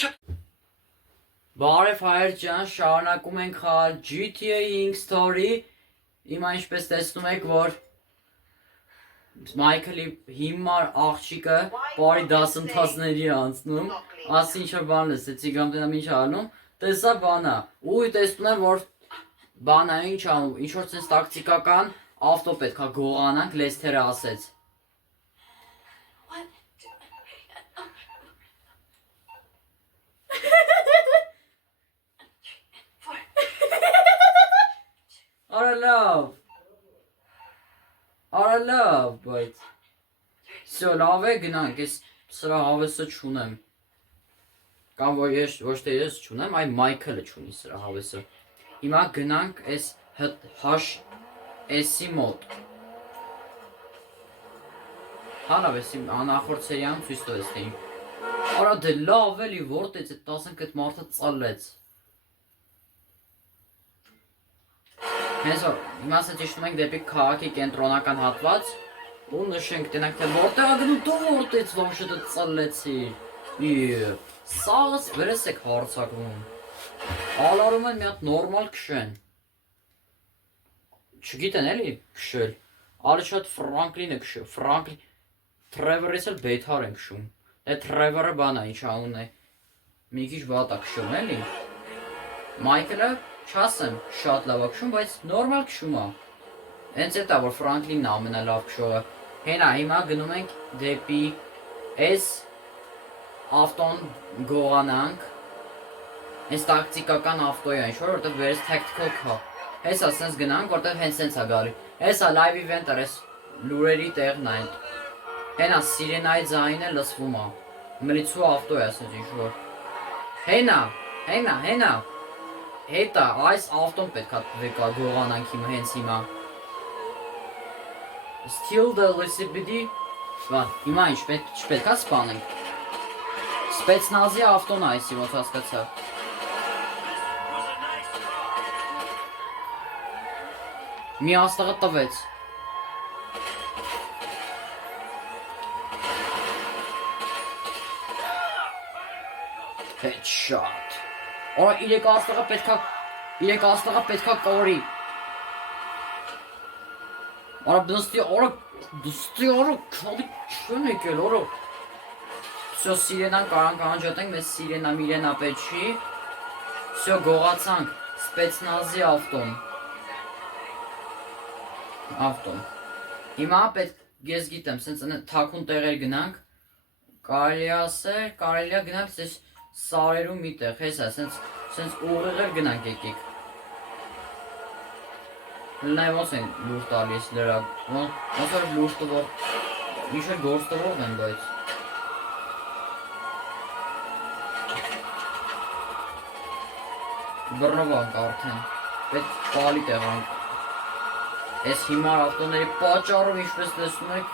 չէ։ Բարև հայր ջան, շարունակում ենք խաղալ GTA 5 Story։ Հիմա ինչպես տեսնում եք, որ Մայքլի հիմար աղջիկը բարի դասընթացների անցնում, ասի ինչ-որ բան լսեցի, կամ տենամ ինչ անում, տեսա բանա, ու տեսնում եմ, որ բանա ինչ անում, ինչ-որ ցենց տակտիկական ավտո պետք է գողանանք, Լեսթերը ասեց։ Արա լավ, բայց Սյո լավ է գնանք, ես սրա հավեսը չունեմ։ Կամ ոչ թե ես չունեմ, այ Մայքլը չունի սրա հավեսը։ Հիմա գնանք այս HS-ի մոտ։ Հանավ էսի անախորդ սերիան ցույց տվեց թե Արա դե լավ էլի, որտե՞ց է 10 այդ մարդը ծալեց։ Հենց որ հիմա ասած իշտում ենք դեպի քաղաքի կենտրոնական հատված ու նշենք տենանք թե որտեղ ագնում դու որտից վամշետը ծալեցիր։ Սաղս վերես եք հարցակվում։ Ալարում են մի հատ նորմալ քշեն։ Չգիտեն էլի քշել։ Ալի շատ Ֆրանկլինը քշել, Ֆրանկլին Թրևորից էլ բեթար են քշում։ Դե Թրևորը բանա ինչ անուն է։ Մի քիչ վատ է քշում էլի։ Մայքլը չասեմ շատ լավ է քշում, բայց նորմալ քշում է։ Հենց էտա որ Ֆրանկլինն է ամենալավ քշողը։ Հենա հիմա գնում ենք դեպի այս ավտոն գողանանք։ Այս տակտիկական ավտոյա ինչ-որ որտեղ վերես tactical car։ Հեսա սենց գնանք, որտեղ հենց սենց է գալի։ Հեսա live event-ը, այս լուրերի տեղն է։ Հենա սիրենայի ձայնը լսվում է։ Մլիցու ավտո է ասած ինչ-որ։ Հենա։ Հետա, այս ավտոն պետք է վեկա գողանանք հենց հիմա։ Still the LCPD։ Հիմա ինչ պետք է սպանենք։ Սպեցնազի ավտոն է այսի ոնց հասկացա։ Մի աստղը տվեց։ Headshot։ Արա իրեք աստղը պետքա կորի։ Արա դստի քալի չեն եկել, արա։ Всё սիրենան կարանք անջատենք, մեզ սիրենա պետք չի։ Всё գողացանք, սպեցնազի ավտոն։ Հիմա պետք, ես գիտեմ, սենց թաքուն տեղեր գնանք, կարելի է գնանք սես սարերում մի տեղ, հեսա, սենց ուղեղեր գնանք եկեք։ Լնայ ոնց են լուր տալիս լրակ, ոնց որ լուր տվող, ինչ-որ գործ տվող են, բայց։ Բռնվանք արդեն, պետք պալի տեղանք։ Ես հիմար ավտոների պատճառով ինչպես տեսնում եք,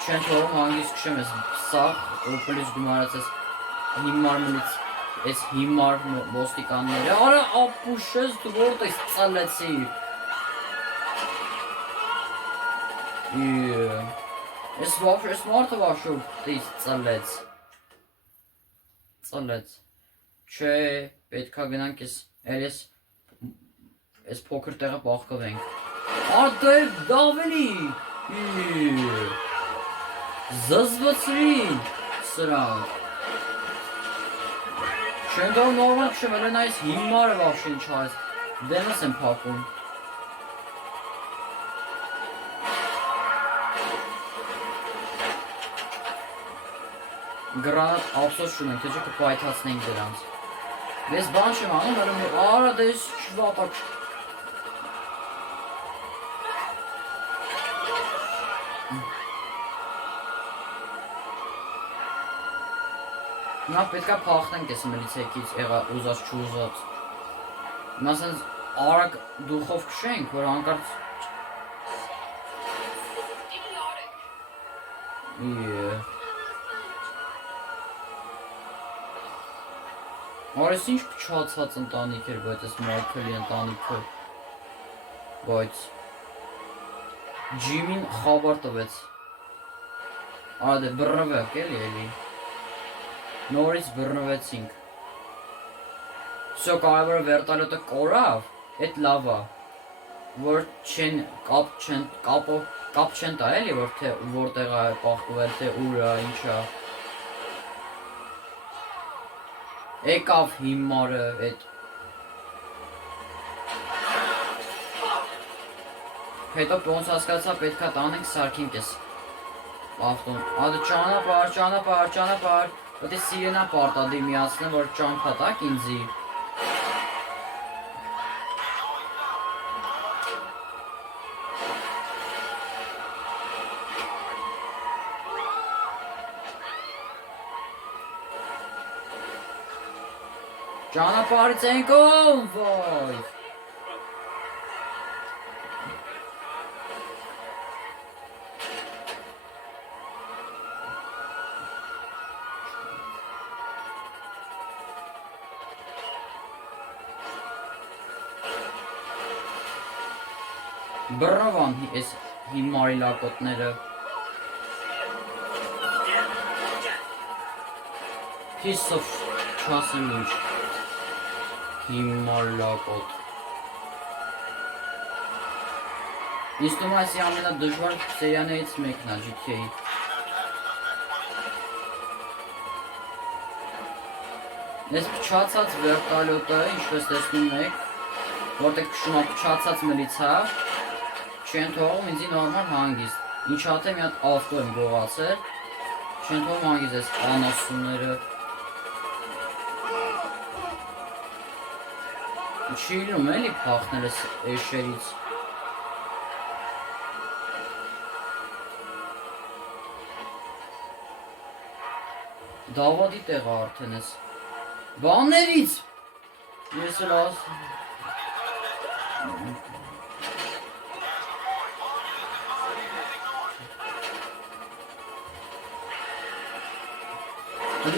չեն թողում հանգիստ քշեմ ես սաղ, օպելից գումարած ես հիմարմնից, ես հիմար ոստիկանները, արա ապուշես դու որտես ծալեցիր։ Ես մարդը վաշով տիս ծալեց։ Չէ, պետքա գնանք ես փոքր տեղը պաղկվենք։ Ադեր դավելի, զզվծրին սրանք։ Չեն դար նորմալ քշեմ, էլ են այս հիմարը վաղշին չայս, դենս եմ պակում։ Գրանատ ափսոս շունենք, թե չէ կպայթացնենք դրանց։ Ես բան չեմ անում, արա դես չվատակ։ Հիմա պետքա փախնենք ես մլիցեքից ուզած չուզած։ Հիմա սենց արագ դուխով քշենք, որ հանկարծ Արես ինչ փչացած ընտանիք էր, բայց ես Մայքլի ընտանիքը, բայց Ջիմին խաբար տվեց, արա դե բռնվեք էլի, Նորից բռնվեցինք։ Սո կարևորը վերտալյոտը կորավ, էդ լավ է, որ կապ չեն տա էլի, որ թե որտեղ է պահպվել, թե ուր է, ինչ է։ Եկավ հիմարը էդ։ Հետո ոնց հասկացա պետքա տանենք սարքինք ես։ Ախտուն, ադը ճանապարհ, պետք է սիրենա պարտադի միացնեմ, որ ճամփատակ ինձի։ Ճանապարհից ենք ով, ոյ։ Բռնվան ես հիմարի լակոտները։ Piece of չասեմ ինչ։ Հիմար լակոտ։ Ինձ թվում է այսի ամենադժվար սերիաներից մեկն է GTA-ի։ Ես փչացած վերտալյոտը, ինչպես տեսնում եք, որտեղ քշում է փչացած մլիցա, չեն թողում ինձի նորմալ հանգիստ։ Ինչ հատ է մի հատ ավտո եմ գողացել, չեն թողում հանգիստ ես անասունները։ Չի լինում էլի փախնել ես էշերից։ Դավադի տեղը արդեն ես։ Բաներից։ Ես էլ ասում։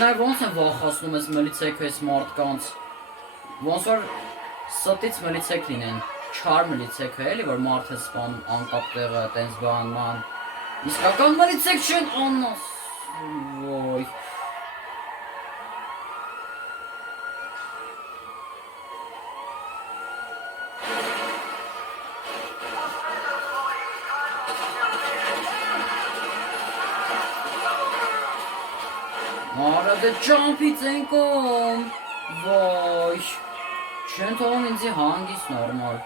Նայ ոնց են վախացնում ես մլիցեքը ես մարդկանց։ Ոնց որ ստից մլիցեք լինեն, չար մլիցեքը էլի, որ մարդ է սպանում անկապ տեղը, տենց բանման։ Իսկական մլիցեք չեն աննաս, ոյ։ Արա դե ճամփից ենք ում, ոյ։ Չեն թողում ինձի հանգիստ նորմալ։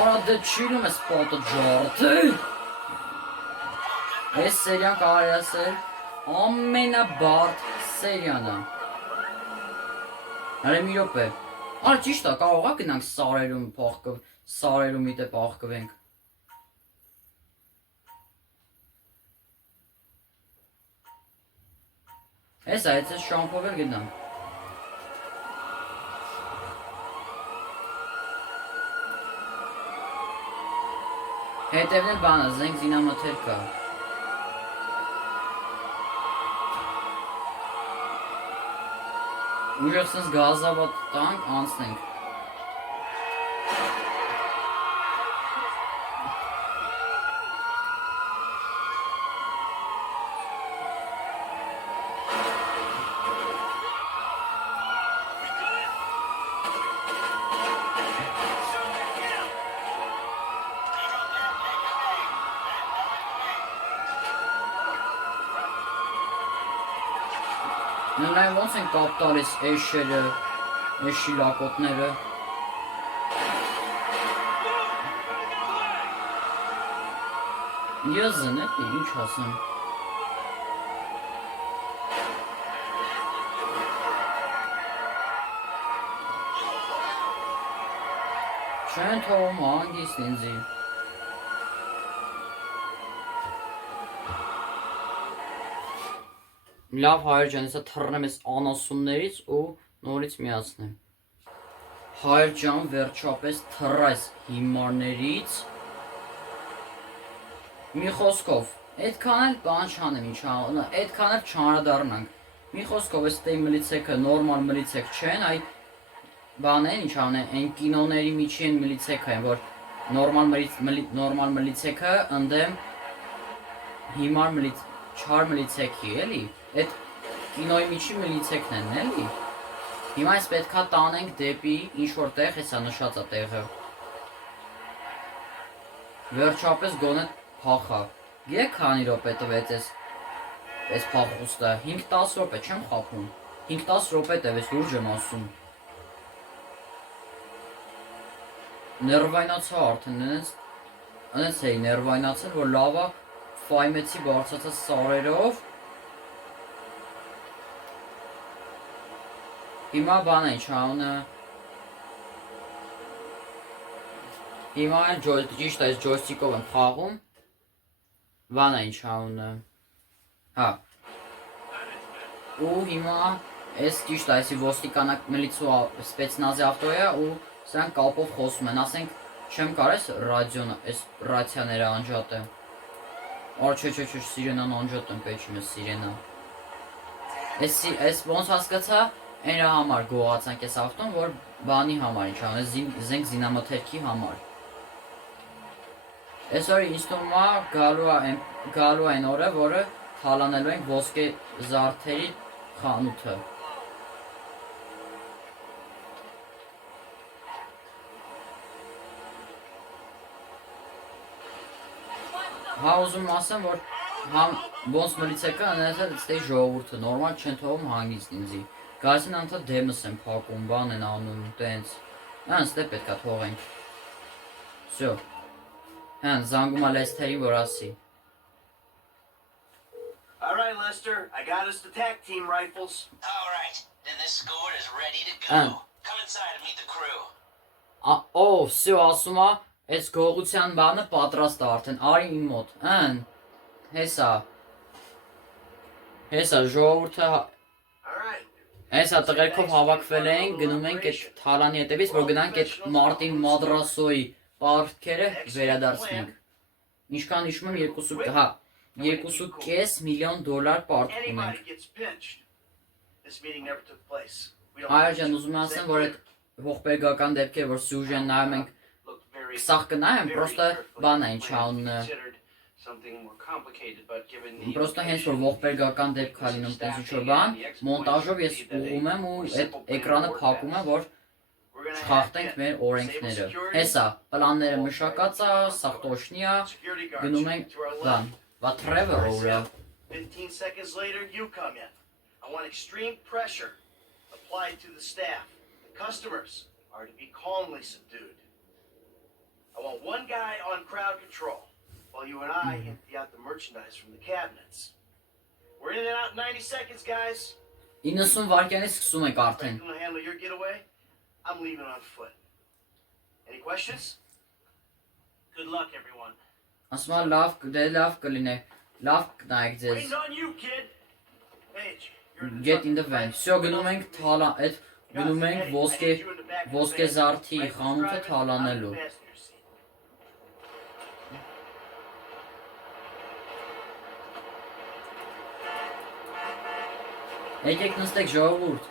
Արա դե չիլում ես պատը ջարդը։ Այս սերիան կարելի ասել ամենաբարդ սերիան է։ Արի մի րոպե։ Արա ճիշտ է, կարող է գնանք սարերում մի տեղ պահկվենք։ Ես այդ ես շամփով էլ գնամ։ Հետևն էլ բան է, զենք զինամթեր կա։ Ուժեղ սենց գազավատ տանք, անցնենք։ Նայ ոնց են կապ տալիս էշերը, էշի լակոտները։ Եզն է, ինչ ասեմ։ Չեն թողում հանգիստ ինձի։ Լավ հայր ջան, հեսա թռնեմ ես անասուններից ու նորից միացնեմ։ Հայր ջան, վերջապես թռայս հիմարներից։ Մի խոսքով, այդքան էլ բան չանեմ ինչ անեմ, այդքան էլ չանդրադառնանք։ Մի խոսքով, այս տե մլիցեքը նորմալ մլիցեք չեն, այ բան են ինչ անեն, այն կինոների միջին մլիցեքը են, որ նորմալ մլիցեքը ընդեմ հիմար չար մլիցեքի էլի, այդ կինոյի միջի մլիցեքն են էլի։ Հիմա այս պետքա տանենք դեպի ինչ-որ տեղ, հեսա նշած է տեղը։ Վերջապես գոնե փախա։ Գիտեք քանի րոպե տվեց այս փախուստը, 5-10 րոպե չեմ խափում, 5-10 րոպե տևեց, լուրջ եմ ասում։ Ներվայնացա արդեն, ընենց էի ներվայնացել, որ լավա ֆայմեցի բարձացած սարերով։ Հիմա բան է չանունը։ Հիմա ճիշտ այս ջոյստիկով եմ խաղում։ Բան է չանունը։ Հա։ Ու հիմա այս ճիշտ այսի ոստիկանակ մլիցու սպեցնազի ավտոյա ու սրանք կապով խոսում են, ասենք չեմ կարես ռադիոն, այս ռացիաները անջատը։ Չէ, սիրենան անջատեմ, պեչին է սիրենա։ Այս ոնց հասկացա, այնրա համար գողացանք այս ավտոն, որ բանի համար ինչ ան, զենք զինամթերքի համար։ Այս օրը ինձ թվում է գալու այն օրը, որը թալանելու ենք ոսկե զարդերի խանութը։ Հա ուզում ասեմ, որ համ ոնց մլիցեկը անեցել ստեի ժողովուրդը, նորմալ չեն թողում հանգիստ ինձի։ Գարսին անդա դեմս եմ փակում, բան են անում, տենց։ Հան ստե պետքա թողենք։ Всё։ Հան զանգում է Լեսթերին, որ ասի։ All right, Lester, I got us the tag team rifles. All right, then this squad is ready to go. Come inside and meet the crew. Всё, ասում է, այս գողության բանը պատրաստ է արդեն, արի իմ մոտ, հեսա ժողովուրդը, հեսա տղերքով հավաքվել էին, գնում ենք այդ թալանի հետևից, որ գնանք այդ Մարտին Մադրասոյի պարտքերը վերադարձնենք։ Ինչքան հիշում եմ 2.5 միլիոն դոլար պարտք ունենք։ Այրջան ուզում ասեմ, որ այդ ողբերգական դեպքեր, որ սյուժեն նայում ենք Սաղ կնայեմ, պրոստը բան է ինչ անունը, պրոստը հենց որ ողբերգական դեպք է լինում տենց ինչ-որ բան, մոնտաժով ես ուղում եմ ու այդ էկրանը փակում եմ, որ չխախտենք մեր օրենքները։ Հեսա, պլանները մշակած է, սաղ տոշնի է, գնում ենք բան, բա Trevor օրը։ 15 seconds later, you come in. I want extreme pressure applied to the staff. The customers are to be calmly subdued. I want one guy on crowd control, while you and I empty out the merchandise from the cabinets. We're in and out in 90 seconds, guys. 90 վայրկյանից սկսում ենք արդեն։ Gonna handle your getaway. I'm leaving on foot. Any questions? Good luck, everyone. Ասում եմ լավ կլինի, լավ կնայեք ձեզ։ Waiting on you, kid. Paige, you're in the Get in the truck. van։ Всё, գնում ենք գնում ենք ոսկե զարդի խանութը թալանելու։ Եկեք նստեք ժողովուրդ։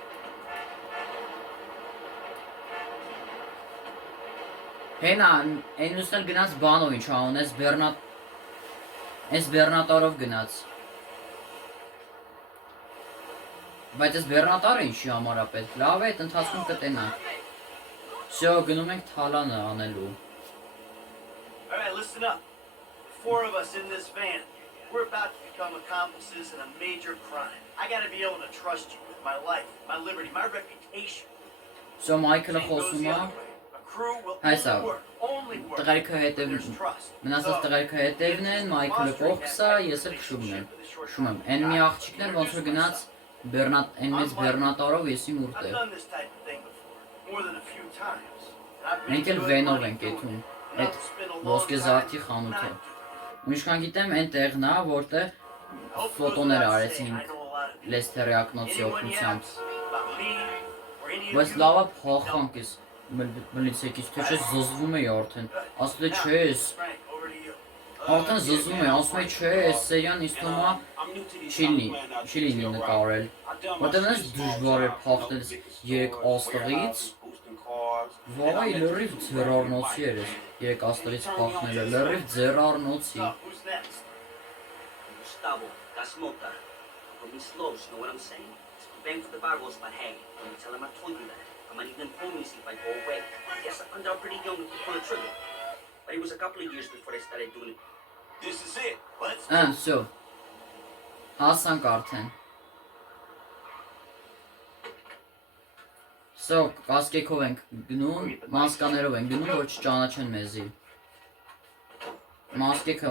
Հենա, այն ուսնել գնաց բանով ինչ անուն, այս բեռնատարով գնաց։ Բայց այս բեռնատարը ինչի համար է պետք, լավ է, այդ ընթացքում կտենանք։ Всё, գնում ենք թալանը անելու։ All right, listen up. The 4 of us in this van. We're about to become accomplices in a major crime. I gotta be able to trust you with my life, my liberty, my reputation. Всё, Մայքլը խոսում է։ Հայսա, տղերքը մնացած տղերքը հետևն են, Մայքլը կողքս է, ես էլ քշում եմ։ Են մի աղջիկն են, ոնց որ գնաց այն մեծ բեռնատարով եսին ուրտեղ։ Մենք էլ վենով ենք եթում, այդ ոսկե զարդի խանութը։ Ու ինչքան գիտեմ, այն տեղն է, որտեղ ֆոտոներ արեցին Լեսթերի ակնոցի օգնությամբ։ Բայց լավա փոխանք ես մլիցեկից, թե չէ զզվում էի արդեն, ասել է չէ ես, արդեն զզվում էի, ասում էի չէ ես սերյան ինձ թվում է չի լինի նկարել, որտեղ նես դժվար էր փախնել 3 աստղից, վայ լրիվ ձեռառնոցի էր ես 3 աստղից փախնելը, լրիվ ձեռառնոցի։ Gustavo, Gasmota. Put me slow, know what I'm saying? It's bang for the barrels, but hey, don't tell him I told you that. I might even pull me if I go away. Yes, I'm pretty young to pull a trigger. But it was a couple of years before I started doing it. This is it. Let's Всё։ Հասանք արդեն։ Սո, կասկեքով ենք գնում, մասկաներով ենք գնում, որ չճանաչեն մեզի։ Մասկեքը,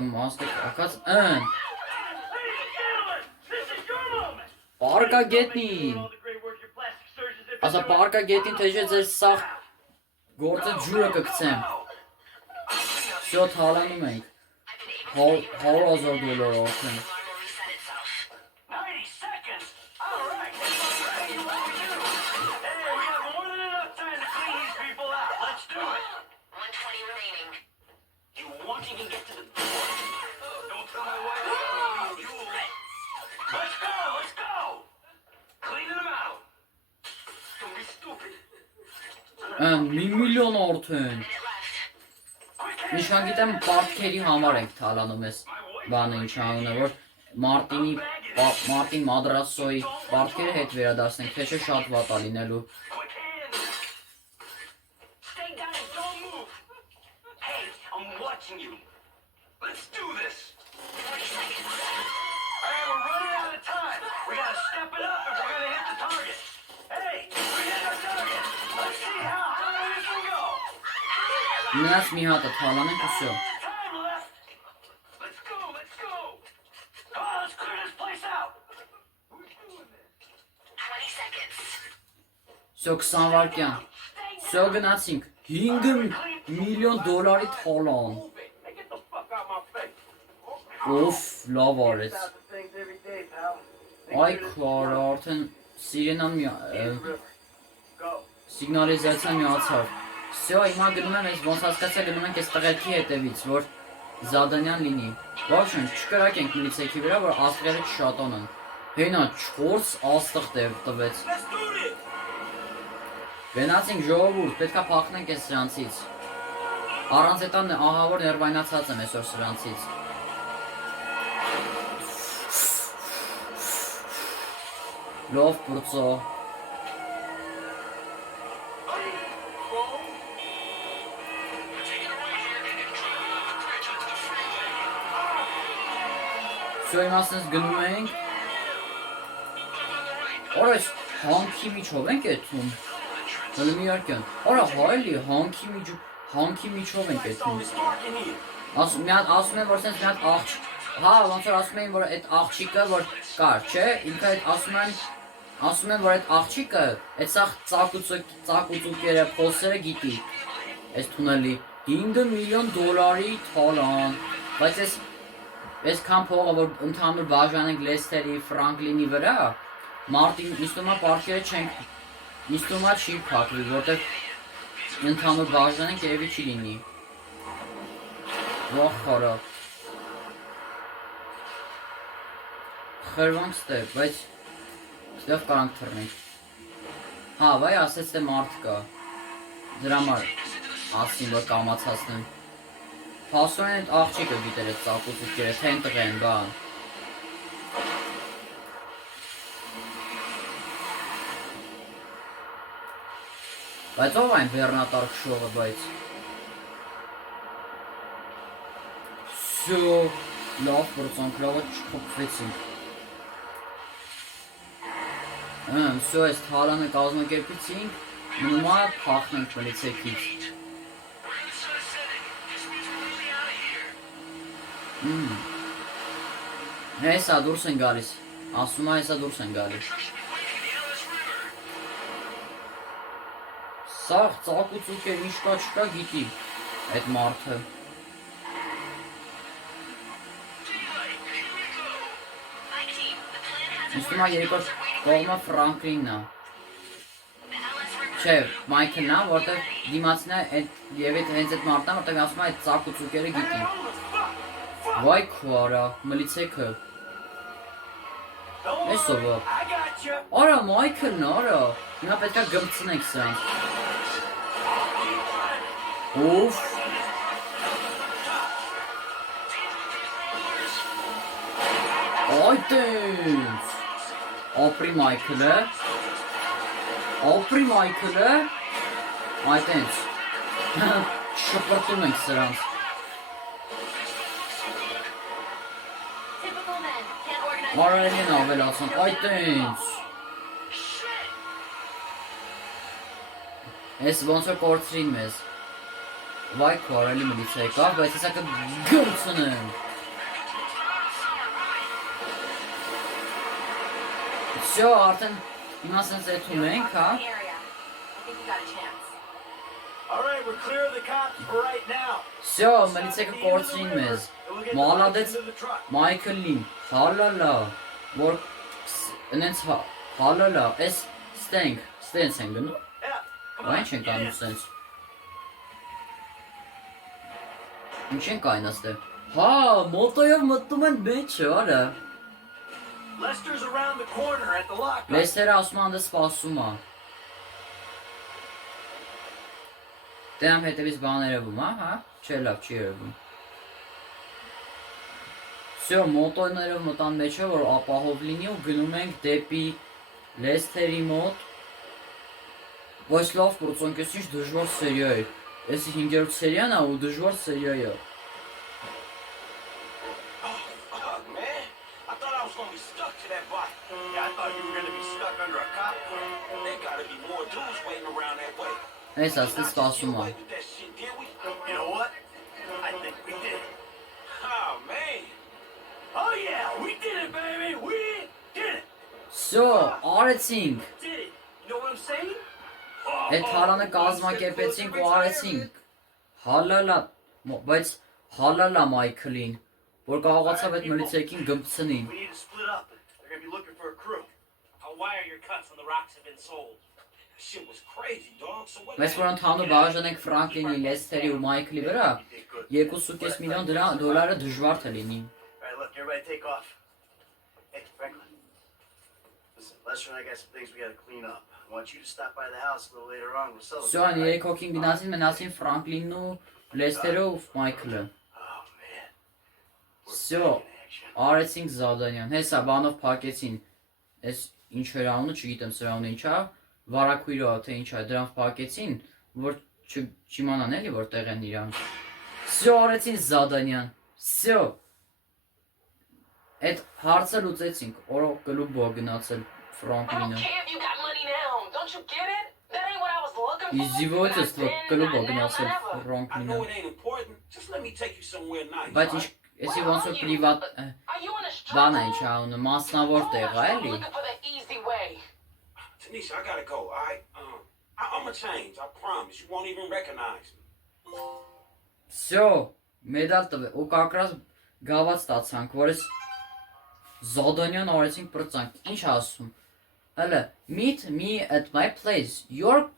ակած, Պարկագետնին։ Ասա պարկագետնին թե չէ ձեր սաղ գործը ջուրը կգցեմ։ Всё, թալանում ենք։ $100,000 արդեն։ 90 seconds. All right. Hey, we got more than enough time to clean these people out. Let's do it. 120 remaining. You won't even get to the door. Don't tell my wife. Let's go. Let's go. Cleaning them out. Don't be stupid. $1 միլիոն արդեն։ Minute left. Միշան գիտեմ պարտքերի համար ենք թալանում ես բանը ինչ անունը, որ Մարտին Մադրասոյի պարտքերը հետ վերադասնենք, թե չէ շատ վատ է լինելու։ Quick hands. Stay down and don't move. Hey, I'm watching you. Let's do this. 40 seconds. All right, we're running out of time. We gotta step it up if we're gonna hit the target. Hey, we hit our target. Let's see how high we can go. Նրանց մի հատը թալանենք ու всё։ Time left. Let's go. Let's go. Come on, let's clear this place out. We're doing this. 20 seconds. Всё 20 վայրկյան։ Всё գնացինք։ $5 միլիոն թալան։ Hey, get the fuck out my face. Օֆ, լավ արեց։ Out the things every day, pal. Այ քարը արդեն սիրենան Go. սիգնալիզացիա միացավ։ Всё, հիմա գնում եմ ես ոնց հասկացա գնում ենք այս տղերքի հետևից, որ Զադանյան լինի։ Բավական չկրակենք միլիցեքի վրա, որ աստղերը չշատանան։ Հենա 4 աստղ տվեց։ Let's do this. Գնացինք ժողովուրդ, պետքա փախնենք այս սրանցից։ Առանց էտան ահավոր ներվայնացած եմ այսօր սրանցից։ Լավ բրծո։ Всё, հիմա ասես գնում ենք։ Օրես հանքի միջով ենք էթում։ Հələ մի արկյան։ Արա հայելի հանքի միջով ենք էթում։ Ասում են, որ sense մի հատ աղջիկ, հա, ոնց որ ասում էին, որ այդ աղջիկը որ կար, չէ, ինքը այդ ասում են, որ այդ աղջիկը այդ սաղ ծակուցուկերը, փոսերը գիտի։ Այս թունելի $5 միլիոն թալան։ Բայց այսքան փողը որ ընդհանուր բաժանենք Լեսթերի, Ֆրանկլինի վրա, Մարտին իստոմա պարտքերը չենք, իստոմա չի փակվի, որտեղ ընդհանուր բաժանենք երևի չի լինի։ Ող խորա։ Խրվանք ստեղ, բայց ստեղ կարանք թռնենք։ Հա, վայ ասեց թե մարդ կա։ Դրա համար ասին, որ կամացացնեմ։ Փաստորեն այդ աղջիկը գիտեր այդ ծակուցուկերը, թե են տղեն, բան։ Բայց ով այն բեռնատար քշողը, բայց։ Всё, լավ բրծանք, լավը չխփվեցինք։ Всё, այս թալանը կազմակերպեցինք, մնում է փախնենք միլիցեքից։ Հեսա դուրս են գալիս, ասում է հեսա դուրս են գալիս։ Սաղ ծակուցուկ է, ինչ կա չկա գիտի այդ մարդը։ Իստում է երկրորդ կողմը Ֆրանկլինն է։ Չէ, Մայքլն է, որտեղ դիմացին է և հենց այդ մարդն է, որտեղ ասում է այդ ծակուցուկերը գիտի։ Վայ քոարա, մլիցեքը։ Այս ով է։ Արա, Մայքլն է, արա։ Հիմա պետք է գմցնենք սրանք։ Ուֆ։ Այդ տենց։ Ապրի Մայքլը։ Ապրի Մայքլը։ Այդ տենց։ Շփոթում ենք սրանց։ Typical men. Can't organize. Մարարին են ավելացան, այդ տենց։ Ես ոնց որ կորցրին մեզ։ Վայ քորելի միլիցիա եկավ, բայց հեսա կգնցնեմ։ Всё, արդեն հիմա սենց էթում ենք, հա։ Area. I think you got a chance. All right, we're clear of the cops for right now. Всё, միլիցիա կորցրին մեզ։ Մալադեց Մայքլին, հալալա, որ ընենց հալալա, էս ստենց են գնում։ Այն չենք անում սենց։ Ինչ ենք այնաստեղ։ Հա, մոտոյով մտնում են մեջը, արա։ Lester's around the corner at the lockup. Լեսերը ասում անդը սպասում ա։ Դեմ հետևից բան երևում, հա։ Չէ լավ, չի երևում։ Всё, մոտոյներով մտան մեջը, որ ապահով լինի ու գնում ենք դեպի Լեսթերի մոտ։ Բայց լավ պրոցոնք ես ինչ դժվար սերիա է։ Ես 5-րդ սերիան ա ու դժվար սերիա է։ Fuck, man. I thought I was gonna be stuck to that bike. Yeah, I thought you were gonna be stuck under a cop car. There gotta be more dudes waiting around that way. Այս ասես սպասում ա։ With that shit, did we? You know what? I think we did. Oh, man. Oh, yeah, we did it, baby. We did it. Всё, արեցինք։ Did it. You know what I'm saying? Այդ հարանը կազմակերպեցինք ու արեցինք։ Հալալա, բայց հալալա Մայքլին, որ կարողացավ այդ միլիցիային գմցնին։ We need to split up. They're gonna be looking for a crew. I'll wire your cuts when the rocks have been sold. That shit was crazy, dog. So what? Mēs varam ընդհանուր բաժանենք Ֆրանկլինի, Լեսթերի ու Մայքլի վրա, You did good. 2.5 միլիոն դոլարը դժվար թե լինի։ All right, look, everybody take off. Hey, Franklin. Listen, Lester and I got some things we gotta clean up. I want you to stop by the house a little later on. We'll celebrate. Всё, այն right? 3 հոգին գնացին, մնացին Ֆրանկլինն ու Լեսթերը ու Մայքլը։ Oh, man. We're Всё, back in action. արեցինք Զադանյան։ Հեսա բանով փակեցին։ Այս ինչ էր անունը, չգիտեմ սրա անունը ինչա, վարակույրը թե ինչ է, դրանով փակեցին, որ չիմանան էլի որտեղ են իրանք։ Всё, արեցին Զադանյան։ Всё։ Այդ հարցը լուծեցինք, օրոք գլուբո գնացել I don't Ֆրանկլինը։ care if you got money now. Don't you get it? That ain't what I was looking for. Իզիվոյցս Not then, գլուբո not now, գնացել not ever. I Ֆրանկլինը։ know it ain't important. Just let me take you somewhere nice. Բայց all ինչ, right? էսի ոնց որ պրիվատ Are you in a struggle? բան է ինչ անունը, մասնավոր տեղ է I'm էլի։ looking for the easy way. Tanisha, I gotta go. All right. I'ma change. I promise. You won't even recognize me. Всё, մեդալ տվե, ու կակրած գաված ստացանք, որ ես Զադանյան արեցինք պրծանք, ինչ ասում։ Հələ, meet me at my place, your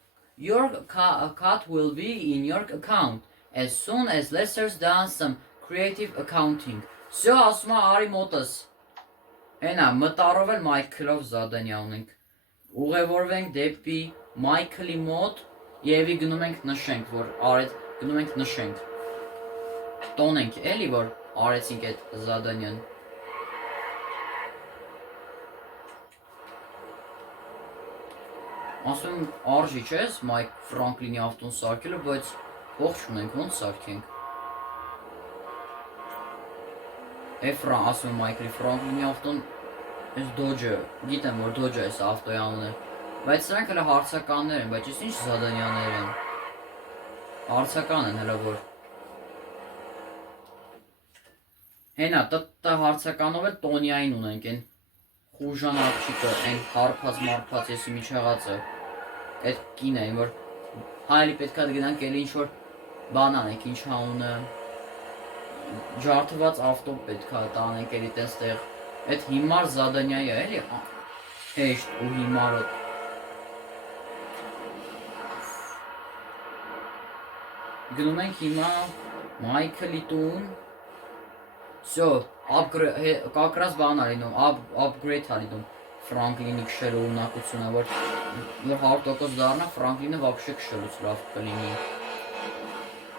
cut will be in your account, as soon as Lester's done some creative accounting։ Всё, ասում է արի մոտս։ Հենա, մտարով էլ Մայքլով Զադանյան ունենք։ Ուղևորվենք դեպի Մայքլի մոտ, Եվի գնում ենք նշենք, որ արեց, գնում ենք նշենք։ Տոնենք էլի, որ արեցինք այդ Զադանյան։ Ասում արժի չես Մայք Ֆրանկլինի ավտոն սարքելը, բայց ողջ ունենք, ոնց սարքենք։ Էֆրան ասում Մայքլի Ֆրանկլինի ավտոն, ես Դոջը, գիտեմ որ Դոջը այս ավտոյի անունը, բայց սրանք հələ հարցականներ են, բայց ես ինչ Զադանյաններ են։ Հարցական են հələ որ։ Հենա, տա հարցականով էլ Տոնիային ունենք են խուժան աղջիկը, այն հարփած մարփած եսի միջ եղածը։ Այդ կինը այն որ հայլի պետքա գնանք էլի ինչ որ բան անենք, ինչ անունը ջարդված ավտո պետքա տանենք էլի տենստեղ։ Այդ հիմար Զադանյայի է էլի հեշտ ու հիմարը։ Գնում ենք հիմա Մայքլի տուն։ Всё, կակրած բան արինում, upgrade արինում Ֆրանկլինի քշելու ունակությունը, որ 100% դառնա Ֆրանկլինը вообще քշելուց լավ կլինի։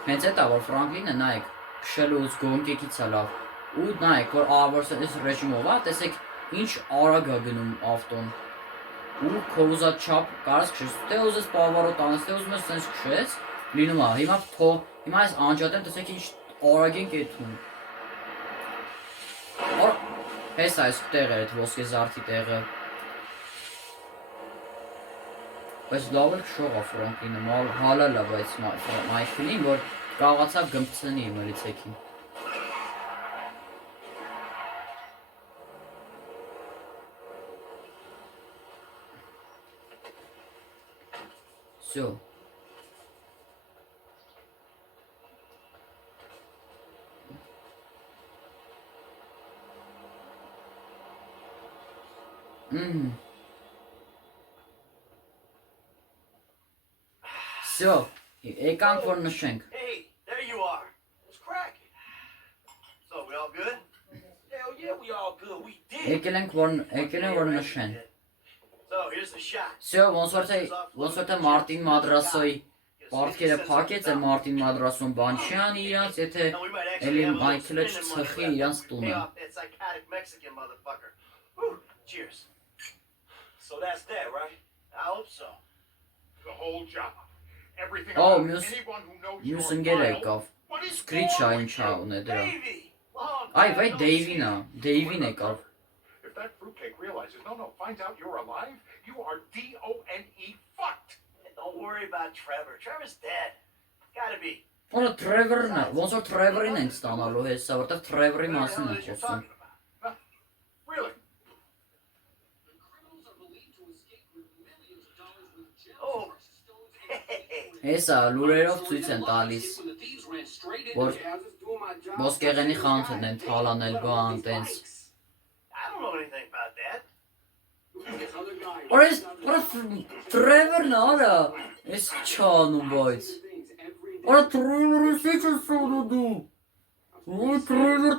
Հենց էտա որ Ֆրանկլինը նայեք, քշելուց գոնկեկից է լավ։ Ու նայեք, որ ավորս ռեժիմով է, տեսեք ինչ արագ է գնում ավտոն։ Ու քո ուզած չափ կարաս քշես, թե ուզես պավարոտ անես, թե ուզում ես սենց քշես, լինում է։ Հիմա այս անջատեմ, տեսեք ինչ արագ են կեթում։ Հես այս տեղը, այդ ոսկե զարդի տեղը։ Բայց լավ էլ քշող է Ֆրանկլինը, հալալ է, բայց Մայքլին, որ կարողացավ գմփցնի մլիցեքին։ Всё. Всё. Եկանք որ նշենք։ Hey, there you are. It's cracking. So, we all good? Hell yeah, we all good. We did. Եկել են որ նշեն։ So, here's the shot. Всё, ոնց որ թե Մարտին Մադրասոյի Պարտքերը փակեց է Մարտին Մադրասոն բան չի անի իրանց, եթե Now, we might actually Էլի have a little Մայքլը spending money չծխի left իրանց to տունը։ pay off that psychotic Mexican motherfucker. Whew, cheers. So that's that, right? I hope so. The whole job. Everything Oh, about Muse- anyone who knows Մյուս your ընկերը file. եկավ։ What is Սկրիչա wrong with ինչա you? ունե դրա։ Davey! Long Այ time վայ no Դեյվին see. է, Դեյվին եկավ։ If that fruitcake realizes, no, finds out you're alive, you are D-O-N-E fucked. Don't worry about Trevor. Trevor's dead. Gotta be. Որը Trevor-ն է, ոնց որ Trevor-ին են ստանալու հեսա, որտեղ Trevor-ի What the մասին hell են is you խոսում։ talking about? Really? Oh. Hey. Հեսա լուրերով ցույց են տալիս, որ ոսկեղենի խանութն են թալանել բան տենց։ I don't know anything about that. Որը Trevor-ն է, արա, ես չանում բայց։ Արա Trevor-ը ինչ է սոնու դու։ Ոյ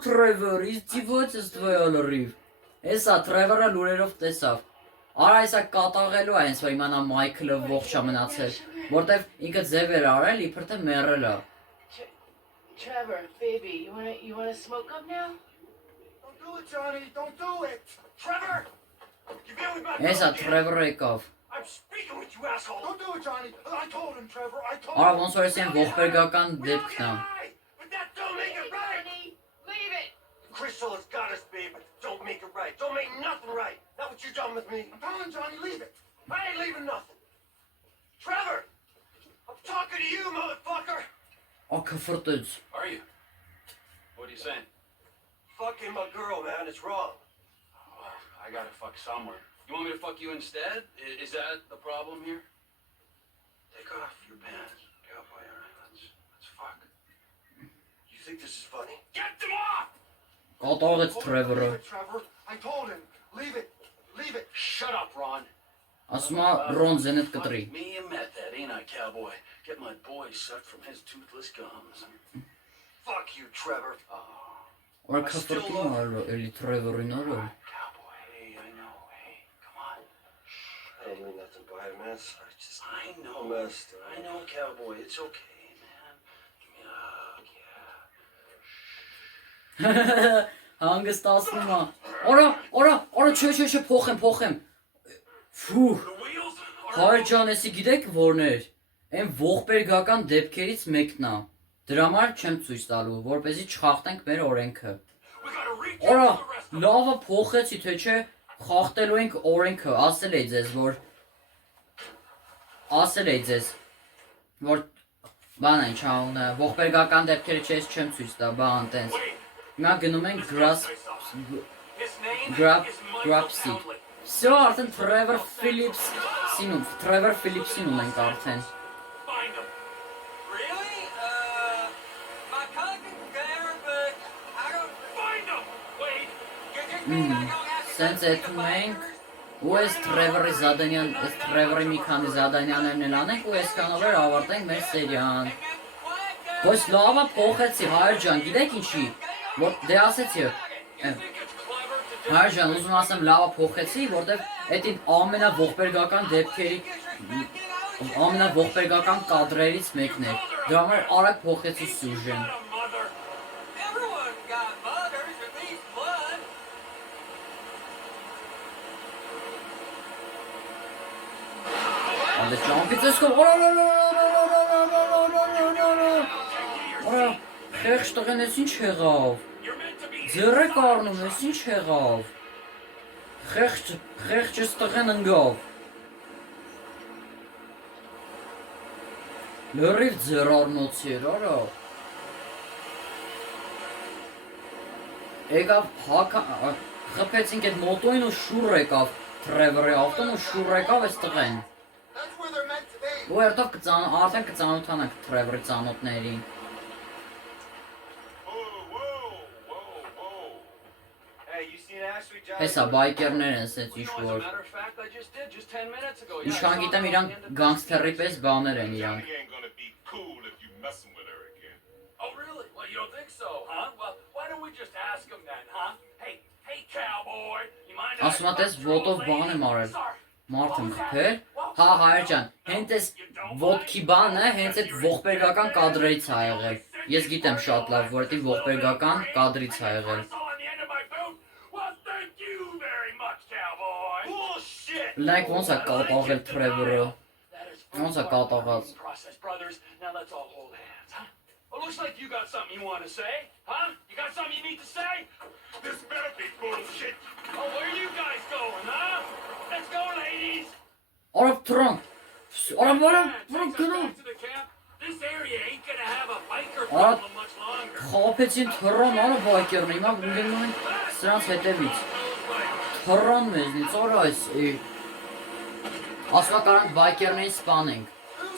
Trevor, իздевается твоя лрив։ Հեսա Trevor-ը լուրերով տեսավ։ Արա հեսա կատաղելու է հենց որ իմանա Մայքլը ողջ է մնացել, որտեվ ինքը ձև էր արել, իբր թե մեռել է։ Trevor, baby, you wanna smoke up now? Don't do it, Johnny. Don't do it. Trevor! You feel me, my Հեսա brother? Trevor-ը եկավ։ I'm speaking with you, asshole. Don't do it, Johnny. I told him, Trevor. I told Արա him. ոնց որ էսեն ողբերգական դեպքն է։ But that don't make it right. Honey, leave it! Crystal has got us, babe, but don't make it right. Don't make nothing right. Not what you done with me. I'm telling Johnny, leave it. I ain't leaving nothing. Trevor! I'm talking to you, motherfucker! Ակֆրտեց։ Are you? What are you saying? Fucking my girl, man, it's wrong. I gotta fuck somewhere. You want me to fuck you instead? Is that the problem here? Take off your pants, cowboy, all right? Let's fuck. You think this is funny? Get them off! Կատաղեց Leave Trevor-ը։ it, Trevor. I told him. Leave it. Leave it. Shut up, Ron. Ասում է Ռոն զենետ կտրի։ Fuck me and met that, ain't I, cowboy? Get my boy sucked from his toothless gums. Fuck you, Trevor. Որ կֆրտում է էլի Trevor-ին օրը։ Cowboy, hey, I know. Hey, come on. I didn't mean nothing by it, man. Sorry, just I know. messed up. I know, cowboy. It's okay, man. Give me a hug, yeah. Հանգստացնում է։ Արա, չէ, փոխեմ։ Ֆու, The wheels are հայր ջան, էսի գիտեք որն էր։ Այն ողբերգական դեպքերից մեկն է։ Դրա համար չեմ ցույց տալու, որպեսզի չխախտենք մեր օրենքը։ We gotta reach Արա, out to the rest of them. լավը փոխեցի, թե չէ, խախտելու ենք օրենքը, ասել էի ձեզ, որ բան այն չանունը, ողբերգական դեպքերը չես չեմ ցույց տա, բան տենց։ Հիմա գնում ենք His name Grab is Michael seat. Townley. Всё, արդեն Trevor Phillips-ին ունենք արդեն։ Find him. Really? My cousin's there, but I don't. Find him. Wait. You just mean I don't have to Սենց go see the էթում ենք, bikers? ու այս Trevor-ի մի քանի զադանյաներն էլ անենք, ու այսքանով էլ ավարտենք մեր սերիան։ And then what? Ոչ լավը փոխեցի, հայր ջան, գիտեք ինչի։ Որ դե ասեցի։ You think it's clever to just Հայր ջան, ուզում ասեմ լավը փոխեցի, որտեվ այդ ամենաողբերգական դեպքերի ամենաողբերգական կադրերից մեկն է։ Դրա համար արագ փոխեցի սյուժեն։ got a mother? Everyone's got mothers, and Ալե ճամփից ես կող։ Արա, խեղճ տղեն ես ինչ եղավ։ Ձեռը կառնում ես ինչ եղավ։ Խեղճ տղեն ընկավ։ Լրիվ ձեռառնոցի էր, արա։ Եկավ խփեցինք այդ մոտոյին ու շուռ եկավ Թրևորի ավտոն ու շուռ եկավ այս տղեն։ Ու երթով արդեն կծանոթանանք Թրևորի ծանոթներին։ Հեսա բայկերներ են սենց ինչ-որ։ Ինչքան գիտեմ իրանք գանգստերի պես բաներ են իրանք։ Oh, really? Well, you don't think so, huh? Well, why don't we just ask him then, huh? Hey, cowboy, you mind if I Ասում ես ոտով բան եմ արել։ Մարդ եմ խփել։ Հա, հայր ջան, հենց այս ոտքի բանը հենց այդ ողբերգական կադրերից ա եղել։ Ես գիտեմ շատ լավ, որովհետեւ ողբերգական կադրից ա եղել։ Լայք ոնց է կատաղել Թրևորը։ Ոնց է կատաղած։ Well, looks like you got something you want to say, huh? You got something you need to say? This better be bullshit. Oh, where are you guys going, huh? Let's go, ladies. Արավ Թրամփ։ Արավ գնա։ Back to the camp. This area ain't gonna have a biker Արավ problem much longer. խափեցին Թրան, արա բայկերն հիմա գնում են սրանց հետևից։ Թրան մեզնից, արա այս։ Ասում կարանք բայկերներին սպանենք։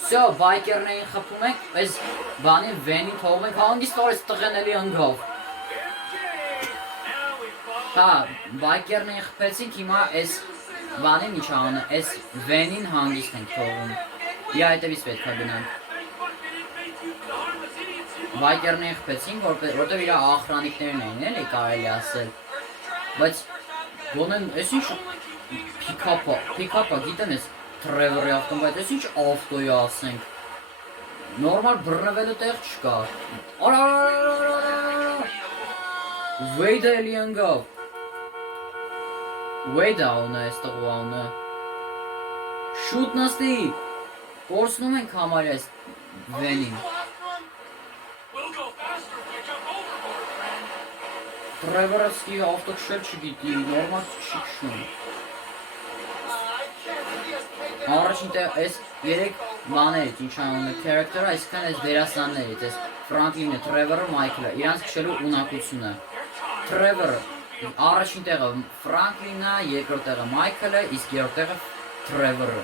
Всё, բայկերներին խփում ենք, այս բանի վենին թողում ենք, հանգիստ օրես տղեն էլի ընկավ։ Հա, բայկերներին խփեցինք, հիմա այս բանին ինչ անը, այս վենին հանգիստ ենք թողում։ Իա հետևից պետք է գնանք։ Բայկերներին խփեցինք, որտեղ իր ախրանիկներն էին, էլի կարելի ասել։ Բայց գոնեն, այս ինչ պիկապա, գիտեմ ես Թրևորի ավտոն, բայց ես ինչ ավտոյի ասենք։ Նորմալ բռնվելու տեղ չկա։ Վեյդը էլի ընկավ։ Վեյդը անունը այս տղու անունը։ Շուտ նստի։ Կորցնում ենք համարյա այս վենին։ Թրևորը սկի ավտո քշել չգիտի, նորմալ չի քշում։ Առաջին տեղ այս երեք բաներից ինչ անունը character-ը, այսքան այս դերասաններից, այս Ֆրանկլինը, Թրևորը, Մայքլը, իրանց քշելու ունակությունը։ Թրևորը առաջին տեղը Ֆրանկլինն է, երկրորդ տեղը Մայքլը, իսկ երրորդ տեղը Թրևորը։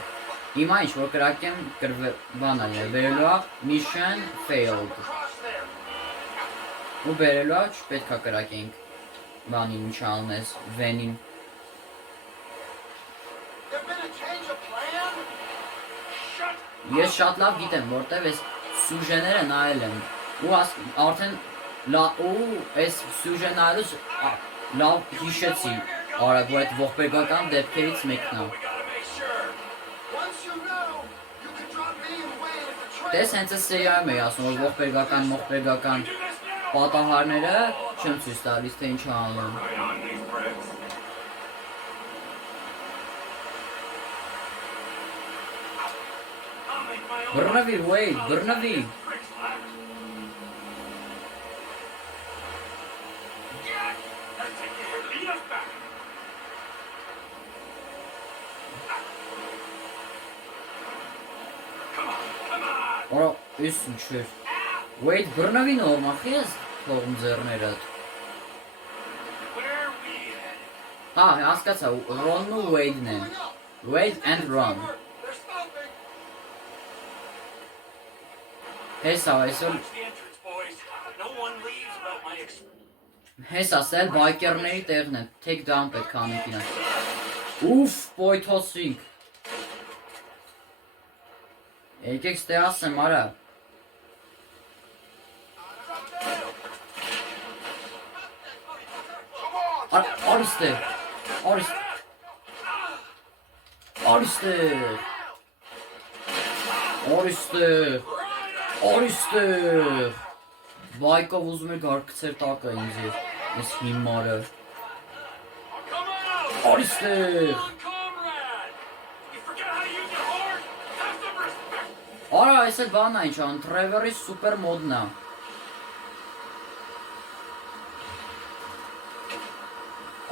Հիմա ինչ որ կրակեմ բան է, վերելու է Mission Failed։ Ու վերելու է չպետք է կրակենք բանին ինչ անունես, վենին։ Ես շատ լավ գիտեմ, որտեվ այս սյուժեները նայել եմ ու արդեն այս սյուժեն նայելուց լավ հիշեցի, արագ, որ այդ ողբերգական դեպքերից մեկն է։ Տես հենց այս սերիայում էի ասում, որ ողբերգական պատահարները չեմ ցույց տալիս, թե ինչ անում։ Բռնվի, Wade, բռնվի։ Արա, ես ինչ էր։ Wade, բռնվի նորմալ, խես թողում ձեռներդ։ Հա, հասկացա, Ron-ն ու Wade-ն են։ Wade and Ron։ Հեսա, այսօր հեսա, սել բայկերների տեղն է, take down պետք անենք իրան։ Ուֆ, պոյթոսինք։ Եկեք ստեղ ասեմ, արա։ Արիստեղ, Արիստեղ, բայկով ուզում եք արկցեր տակը ինձ էր, ես հիմարը, Արիստեղ, Արա, այս էլ բանն է ինչ ան, Trevor-ի սուպեր մոդն է։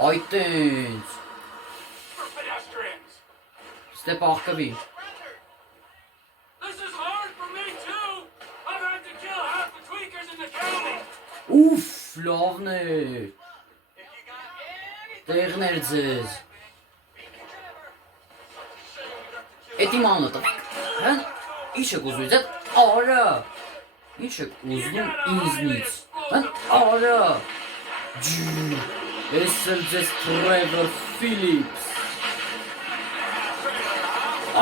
Այ տենց։ For pedestrians. Ստեպ աղկվի։ This is hard for me too. I've had to kill half the tweakers in the county. Ուֆ, լավն է։ Տեղներ ձեզ։ Էդի մանը տվեք, հեն, ինչ եք ուզում ձեզ, արա, ինչ եք ուզում ինձնից, հեն, արա, ես էլ ձեզ Trevor Phillips,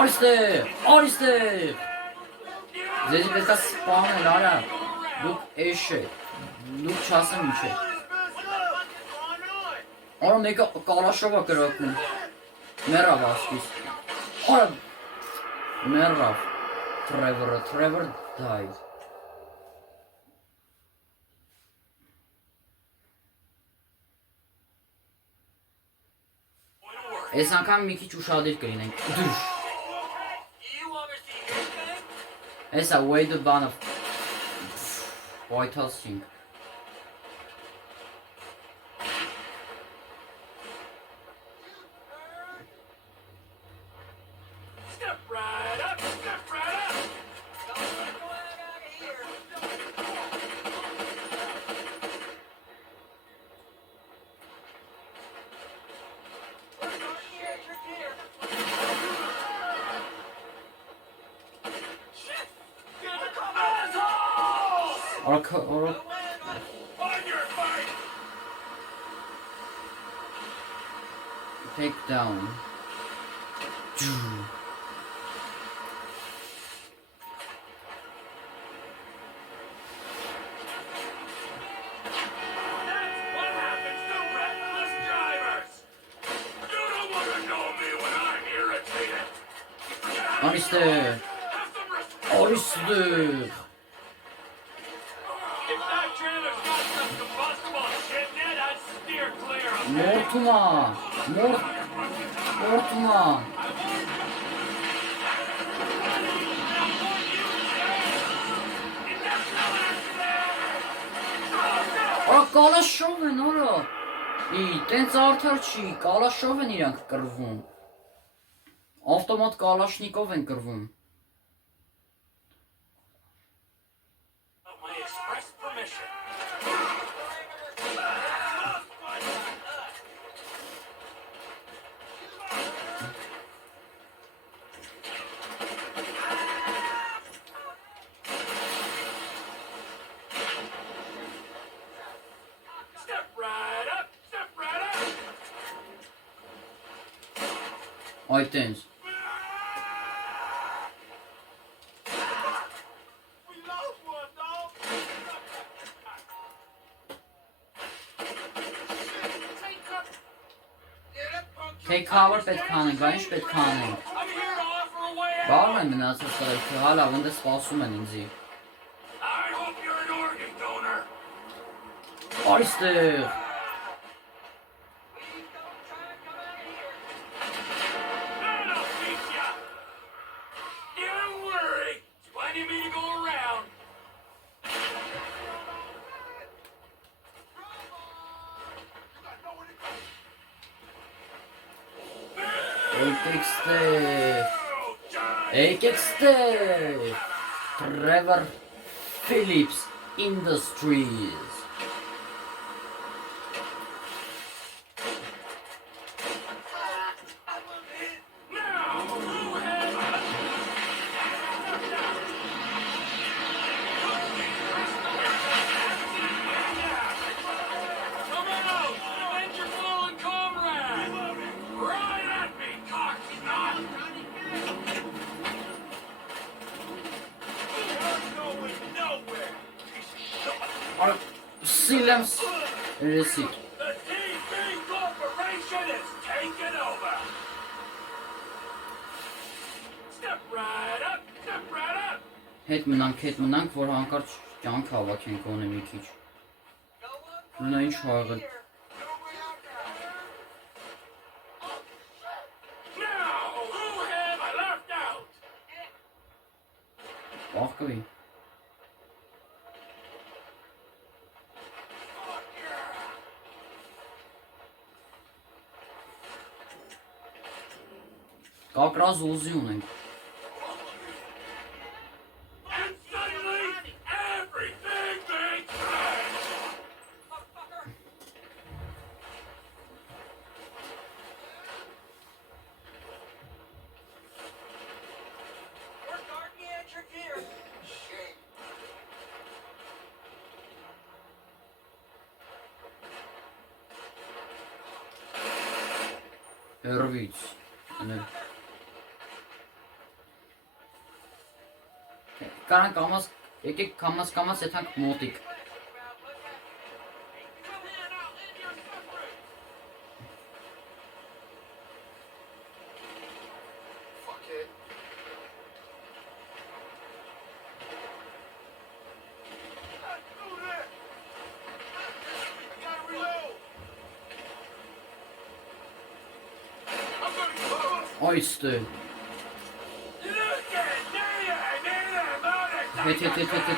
արիստեղ, ձեզի պետք է սպանել, արա, դուք էշ եք, դուք չասեմ ինչ եք, արա մեկը կալաշով է կրակում, մերավ ասկիս, արա, մերավ, Trevor died. Այս անգամ մի քիչ ուշադիր կլինենք, դուշ, You wanna see his thing? Էսա Wade բանը, White House King. Step right up, step right up. Արա, On your fight. take down. That's what happens to reckless drivers. You don't want to know me when I'm irritated. Արիստեղ, Have some respect. արիստեղ, If that trailer's got some combustible shit in it, I'd steer clear of it. մորթումա, մորթումա, արա կալաշով են, արա, տենց արդար չի, կալաշով են իրանք կրվում, ավտոմատ կալաշնիկով են կրվում, My express permission. Step right up, step right up. այ տենց, We lost one, dog. Take cover. take cover պետք անենք, բա ինչ պետք անենք, I'm here to offer a way out. բաղն են մնացած սարեքը, հալա, ոնդ է սպասում են ինձի, I hope you're an organ donor. արիստեղ, And I'll beat ya. Don't worry. There's plenty of me to go around. եկեք ստեղ, Oh, John. եկեք ստեղ, Trevor Phillips Industries, Now, who has... Come out! Avenge your fallen comrade! Right at me, cocksnot! You're going nowhere! արա, Սիլեմս, երեսի, The TV Corporation is taking over! Step right up! Step right up! հետ մնանք, որ հանկարծ կյանք հավաքենք գոնե մի քիչ, նա ինչ հաղը, Now, who have I left out? Աղկվի։ Կակրազ ուզի ունենք։ And suddenly, everything makes sense! We're guarding the entrance here. Shit. Հերվից։ Կարան կամաց, եկեք կամաց եթանք մոտիկ։ Fuckhead. Այստե։ Հետ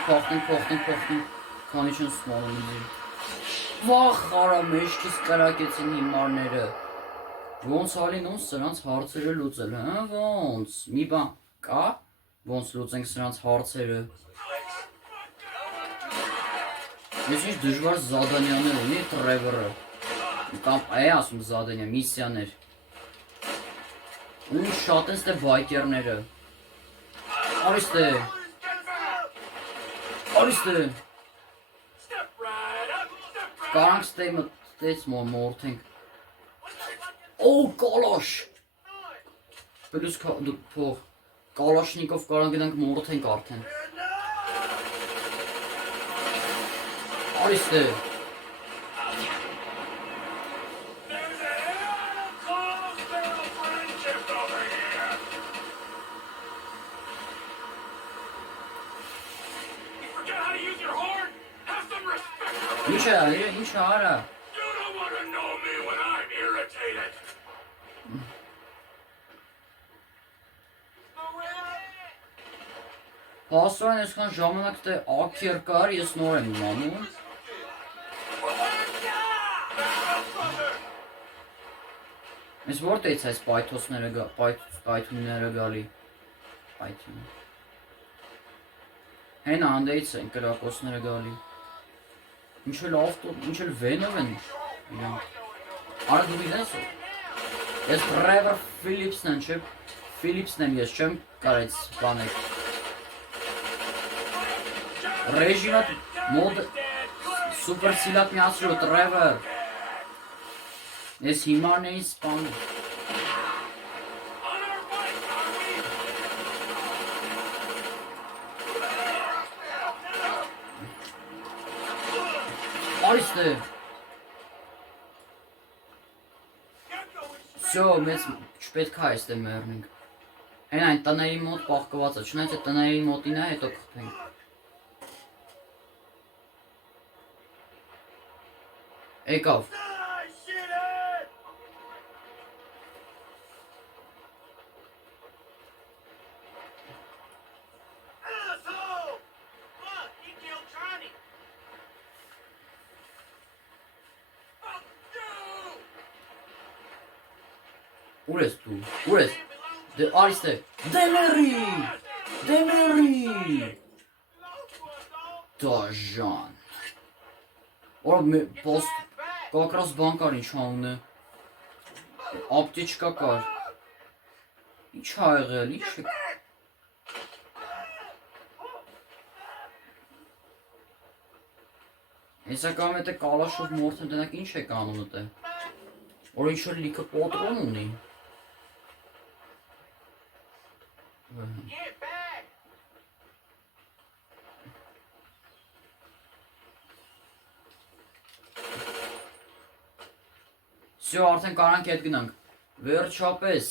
փոխտնենք, քանի չեն սմալում իզի։ Վախ արա մեջքից կրակեցին հիմարները։ Ոնց ալին ոնց սրանց հարցերը լուծել, հա, ոնց, մի բան կա, ոնց լուծենք սրանց հարցերը։ Ես ինչ դժվար զադանյաներ ունի Տրևորը, կամ այ ասում զադանյա, միսիաներ։ Ու շատ են ստե բայկերները։ Արիստե։ Կարանք ստե մտեց մորթենք։ Օ, կալաշ։ Պլյուս փող։ Կալաշնիկով կարան գնանք մորթենք արդեն։ Արիստե։ There's a hell of close little friendship over here! You forget how to use your horn? Have some respect for me! Ինչ է արի, ինչ արա։ You don't want to know me when I'm irritated! Հասարան այսքան ժամանակ թե ակեր կար, ես նոր եմ իմանում։ Ես որտեղից այս պայթունները գալի։ Պայթուն։ Հենա անդեից են կրակոցները գալի։ Ինչ էլ ավտո, ինչ էլ վենով են իրանք։ Արա դու իրենց ու։ Ես Տրևոր Ֆիլիպսն եմ, չէ։ Ֆիլիպսն եմ ես, չեմ կարեց բաներ։ Ռեժինատ մոդ սուպեր սիլատ միացրու Տրևոր։ Ես հիմարն էին սպանում։ Արիստե։ Всё, մեզ չպետք է այստեղ մեռնենք։ Հեն այն տների մոտ պահկված է, չնայած է տների մոտին է, հետո կխփենք։ Եկավ։ Asshole! Fuck, he killed Johnny! Fuck you! Ուր ես դու, ուր ես, դե արիստե, դեմերի, դաժան, որա պոստ, կակրաս բան կար ինչ անունը, ապտիչկա կար, ինչ ա եղել, ինչ է, Հեսա կամ էտ է կալաշով մորթն տնակ ինչ է կանում էտ է, որ ինչ-որ լիքը պոտրոն ունի, Get back! Всё, արդեն կարանք հետ գնանք, վերջապես,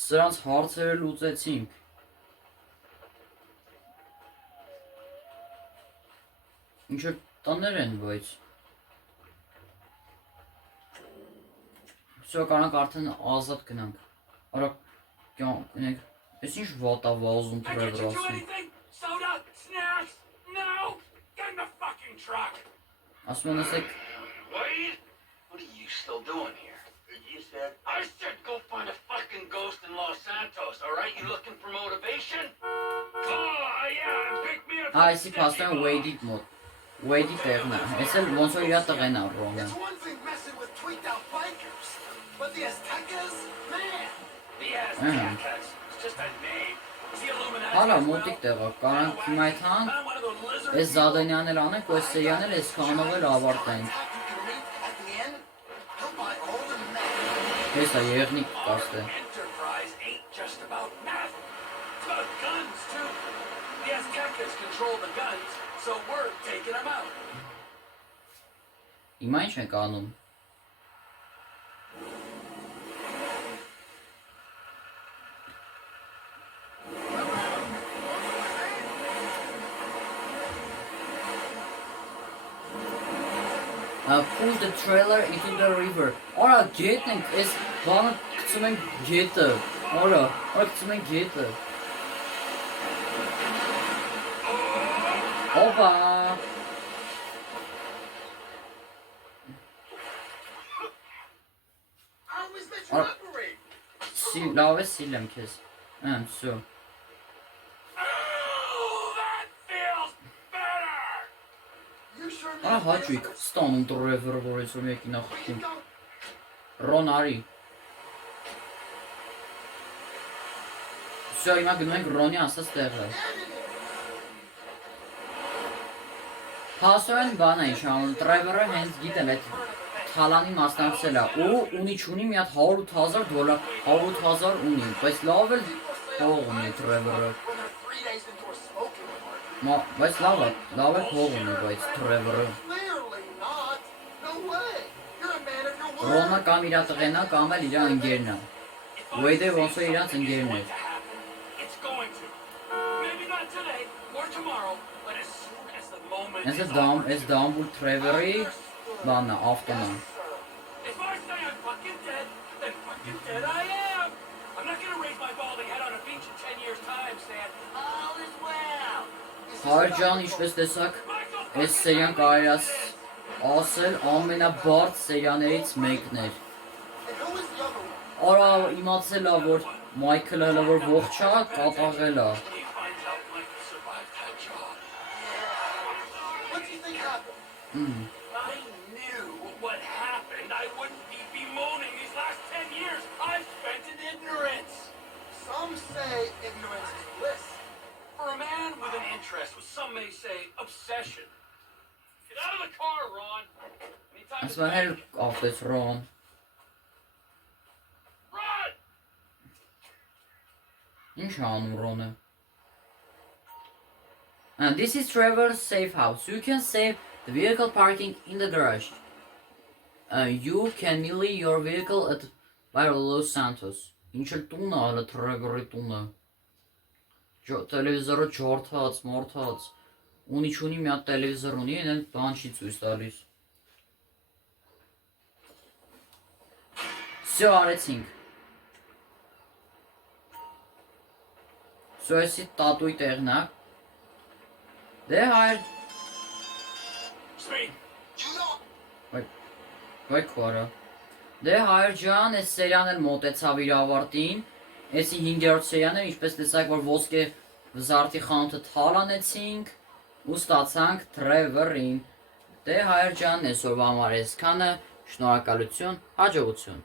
սրանց հարցերը լուծեցինք, ինչ-որ տներ են, բայց, всё, կարանք արդեն ազատ գնանք, արակ, գնենք, Ես ինչ վատա վազում I get Trevor you to ասում։ anything? Soda? Snacks? No? Get in the fucking truck! Ասում են ասեք Wade? What are you still doing here? You said I said go find a fucking ghost in Los Santos, alright? You looking for motivation? Oh, yeah, and pick me up some Այսի փաստորեն sticky Wade-ի մոտ։ Wade-ի տեղն է։ Էս էլ ոնց որ իր տղեն է Ռոնը։ it's one thing messing with tweaked out bikers, but the Aztecas, man. The Aztecas. It's just a name. Is the Illuminati Հալա as well? մոտիկ տեղը, կարանք հիմա այդ հան, I'm one of those lizard այս Զադենյանն էլ անենք, ու այս սերիան էլ այս քանով էլ ավարտենք։ At the end, he'll buy all the meth. Հեսա եղնիկ կաստե։ Enterprise ain't just about math. It's about guns, too. The Aztecas control the guns, so we're taking them out. Հիմա ինչ ենք անում։ Pull the trailer into the river. Արա գետն ենք, այս բանը գցում ենք գետը։ Արա գցում ենք գետը։ Օպա։ How is that you operate? Լավ է սիլեմ քեզ։ Всё։ Oh, that feels better! You sure Արա հաճույք ստանում Trevor-ը, որ այսօր մեկի նախ We can go. Ռոն արի։ Всё, հիմա գնում ենք Ռոնի ասած տեղը։ Հասոեն բան է իշանում, Trevor-ը հենց գիտել այդ թալանի մասնակցել է ու ունի չունի մի հատ $108,000, $108,000 ունի, բայց լավ էլ փող ունի Trevor-ը։ When they're 3 days into a smoking party. Բայց լավ է փող ունի, բայց Trevor-ը։ Clearly not. No way. You're a man of your word. Ռոնը կամ իր տղենա, կամ էլ իր ընկերն է։ Wade-ը ոնց է իրանց ընկերն է։ It's going to. Maybe not today or tomorrow, but as soon as the moment is Այս Dumble Trevor-ի բանն է, ավտոն է։ If I say I'm fucking dead, then fucking dead I am. I'm not gonna raise my balding head on a beach in 10 years' time saying, all is well. Հայր ջան, ինչպես տեսակ, այս սերիան կարելի է ասել ամենաբարդ սերիաներից մեկն էր։ And who is the other one? Արա իմացել է, որ Մայքլը հələ որ ողջ է, կատաղել է։ He finds out Michael survived that job. What do you think happened? I knew what happened. I wouldn't be bemoaning these last 10 years I've spent in ignorance. Some say ignorance is bliss. For a man with an interest, what some may say obsession. Get out of the car, Ron. Anytime Ասում են հել ավտես Ռոն։ Run! Ինչ է անում Ռոնը։ And this is Trevor's safe house. You can save the vehicle parking in the garage. You can melee your vehicle at by Los Santos. Ինչ էլ տունը, հələ Trevor-ի տունը։ Տելևիզորը ջորթած, մորթած։ Ունի չունի մի հատ տելևիզոր ունի, այն բան չի ցույց տալիս։ Всё արեցինք։ Всё էսի տատուի տեղն է։ Դե հայր, Speed. վայ քորա։ Դե հայր ջան, այս սերիան էլ մոտեցավ իր ավարտին։ Էսի 5-րդ սերիան էր, ինչպես տեսակ, որ ոսկե զարդի խանութը թալանեցինք ու ստացանք Trevor-ին։ Դե հայր ջան, այսօրվա համար այսքանը, շնորհակալություն, հաջողություն։